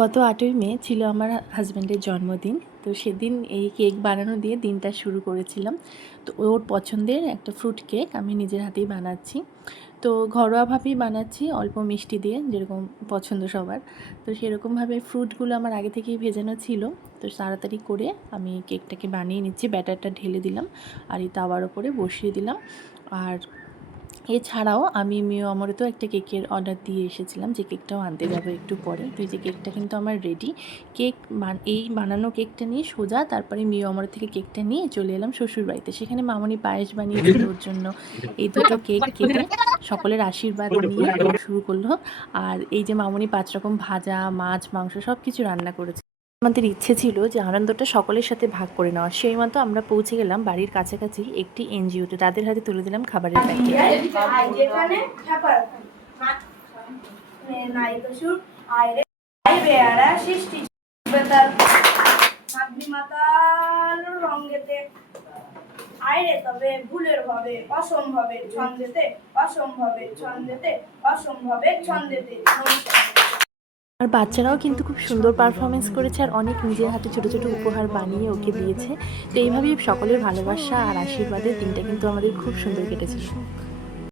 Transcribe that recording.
গত ৮ই মে ছিল আমার হাজব্যান্ডের জন্মদিন। তো সেদিন এই কেক বানানো দিয়ে দিনটা শুরু করেছিলাম। তো ওর পছন্দের একটা ফ্রুট কেক আমি নিজের হাতেই বানাচ্ছি। তো ঘরোয়াভাবেই বানাচ্ছি অল্প মিষ্টি দিয়ে, যেরকম পছন্দ সবার। তো সেরকমভাবে ফ্রুটগুলো আমার আগে থেকেই ভেজানো ছিল। তো তাড়াতাড়ি করে আমি কেকটাকে বানিয়ে নিচ্ছি। ব্যাটারটা ঢেলে দিলাম আর এই তাওয়ার ওপরে বসিয়ে দিলাম। আর এছাড়াও আমি মিও আমরেতেও একটা কেকের অর্ডার দিয়ে এসেছিলাম, যে কেকটাও আনতে যাবো একটু পরে। তো এই যে কেকটা কিন্তু আমার রেডি। এই বানানো কেকটা নিয়ে সোজা তারপরে মিও আমর থেকে কেকটা নিয়ে চলে এলাম শ্বশুরবাড়িতে। সেখানে মামনি পায়েস বানিয়েছিল ওর জন্য। এই দুটো কেক কেটে সকলের আশীর্বাদ নিয়ে শুরু করলো। আর এই যে মামনি 5 রকম ভাজা, মাছ, মাংস সব কিছু রান্না করেছে। আমাদের ইচ্ছে ছিল যে আনন্দটা সকলের সাথে ভাগ করে নেওয়া। সেই মতো আমরা পৌঁছে গেলাম বাড়ির কাছাকাছি একটি এনজিওতে। তাদের হাতে তুলে দিলাম খাবারের প্যাকেট। আইরে তবে ভুলের ভাবে অসম্ভবের ছন্দেতে, অসম্ভবের ছন্দেতে, অসম্ভবের ছন্দেতে। আর বাচ্চারাও কিন্তু খুব সুন্দর পারফরমেন্স করেছে, আর অনেক নিজের হাতে ছোটো ছোটো উপহার বানিয়ে ওকে দিয়েছে। তো এইভাবেই সকলের ভালোবাসা আর আশীর্বাদে দিনটা কিন্তু আমাদের খুব সুন্দর কেটেছে।